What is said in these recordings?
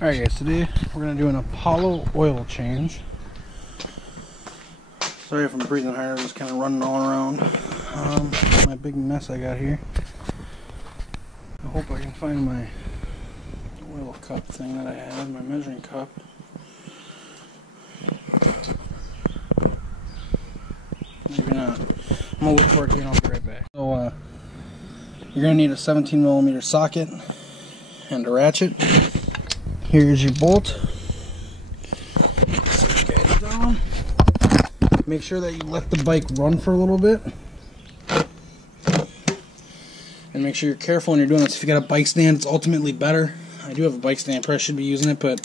Alright guys, today we're going to do an Apollo oil change. Sorry if I'm breathing hard, I'm just kind of running all around. My big mess I got here. I hope I can find my oil cup thing that I have, my measuring cup. Maybe not. I'm going to look for it here and I'll be right back. So, you're going to need a 17mm socket and a ratchet. Here's your bolt. Set you guys down. Make sure that you let the bike run for a little bit. And make sure you're careful when you're doing this. If you got a bike stand, it's ultimately better. I do have a bike stand, probably should be using it, but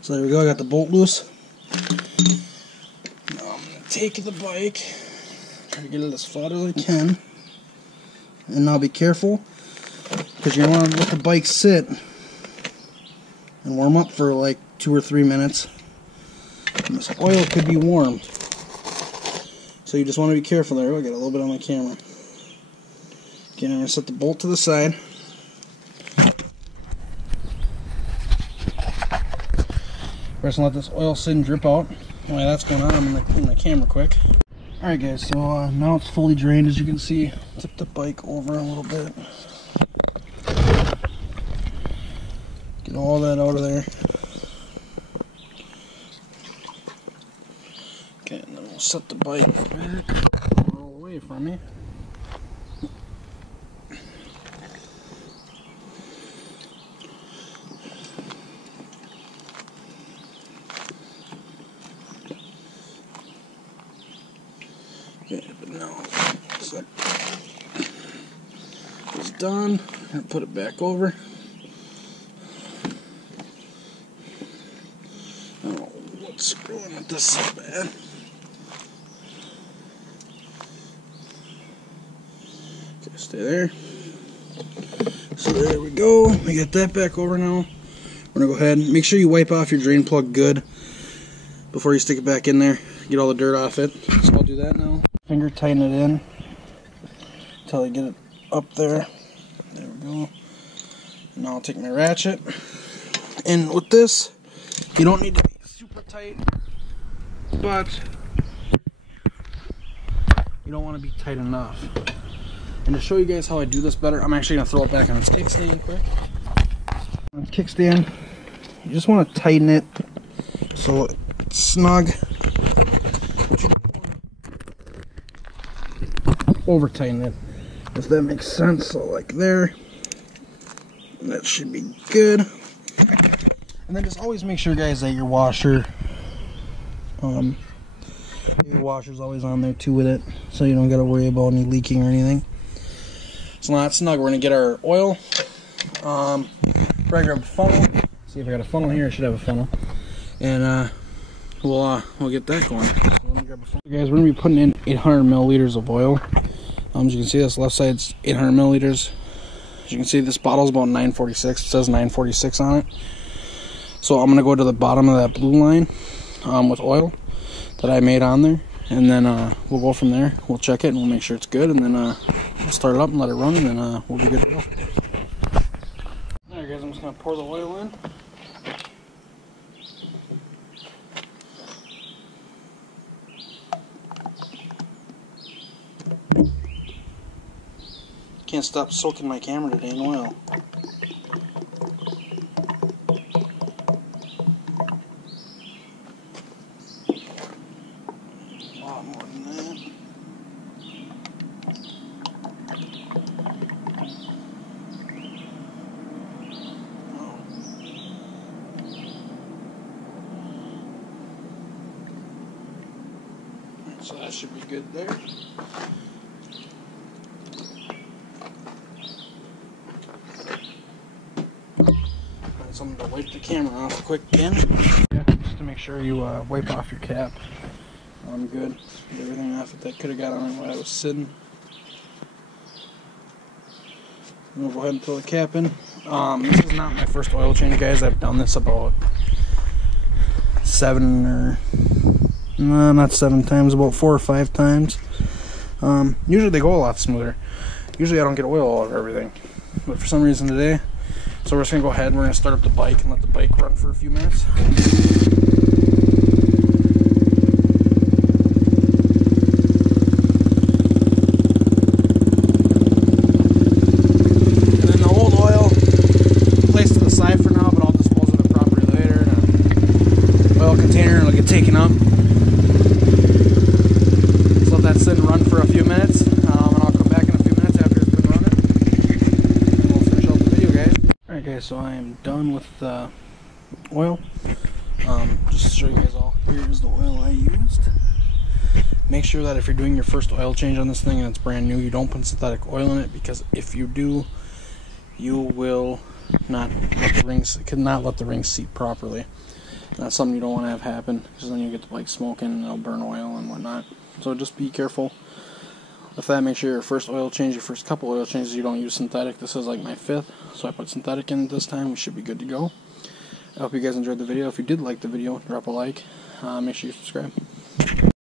so there we go, I got the bolt loose. Now I'm going to take the bike, try to get it as far as I can, and now be careful, because you're going to want to let the bike sit and warm up for like 2 or 3 minutes. And this oil could be warmed, so you just want to be careful there. I got a little bit on my camera. Okay, I'm going to set the bolt to the side. First, let this oil sit and drip out. While that's going on, I'm going to clean my camera quick. Alright guys, so now it's fully drained, as you can see. Tip the bike over a little bit. Get all that out of there. Okay, and then we'll set the bike back all away from me. Okay, but now it's done. I'm gonna put it back over. I don't know what's screwing with this so bad. Okay, stay there. So there we go. We got that back over now. We're gonna go ahead and make sure you wipe off your drain plug good before you stick it back in there. Get all the dirt off it. So I'll do that now. Finger tighten it in until I get it up there. There we go. And now I'll take my ratchet. And with this, you don't need to be super tight, but you don't want to be tight enough. And to show you guys how I do this better, I'm actually going to throw it back on its kickstand quick. On its kickstand, you just want to tighten it so it's snug. Over tighten it, if that makes sense. So like there, that should be good. And then just always make sure, guys, that your washer's always on there too with it, so you don't got to worry about any leaking or anything. So now it's snug. We're gonna get our oil. Probably grab a funnel. See if I got a funnel here. I should have a funnel, and we'll get that going. So let me grab a funnel. Guys, we're gonna be putting in 800 milliliters of oil. As you can see, this left side's 800 milliliters. As you can see, this bottle's about 946. It says 946 on it. So I'm gonna go to the bottom of that blue line with oil that I made on there, and then we'll go from there. We'll check it and we'll make sure it's good, and then we'll start it up and let it run, and then we'll be good to go. Alright guys, I'm just gonna pour the oil in. Can't stop soaking my camera today in oil. A lot more than that. Oh. So that should be good there. So I'm going to wipe the camera off quick again. Yeah, just to make sure you wipe off your cap. I'm good. Get everything off that could have got on while I was sitting. I'm going to go ahead and throw the cap in. This is not my first oil change, guys. I've done this about not 7 times, about 4 or 5 times. Usually they go a lot smoother. Usually I don't get oil out of everything, but for some reason today, so we're just gonna go ahead and we're gonna start up the bike and let the bike run for a few minutes. And then the old oil, placed to the side for now, but I'll dispose of it properly later in an oil container and it'll get taken up. So let that sit and run for a few minutes, and I'll come back in a few minutes after it's been running, and we'll finish up the video, guys. Alright guys, so I am done with the oil. Just to show you guys all, here's the oil I used. Make sure that if you're doing your first oil change on this thing and it's brand new, you don't put synthetic oil in it, because if you do, you will not let the rings, cannot let the rings seat properly. And that's something you don't want to have happen, because then you get the bike smoking and it'll burn oil and whatnot. So just be careful with that. Make sure your first oil change, your first couple oil changes, you don't use synthetic. This is like my 5th, so I put synthetic in this time. We should be good to go. I hope you guys enjoyed the video. If you did like the video, drop a like. Make sure you subscribe.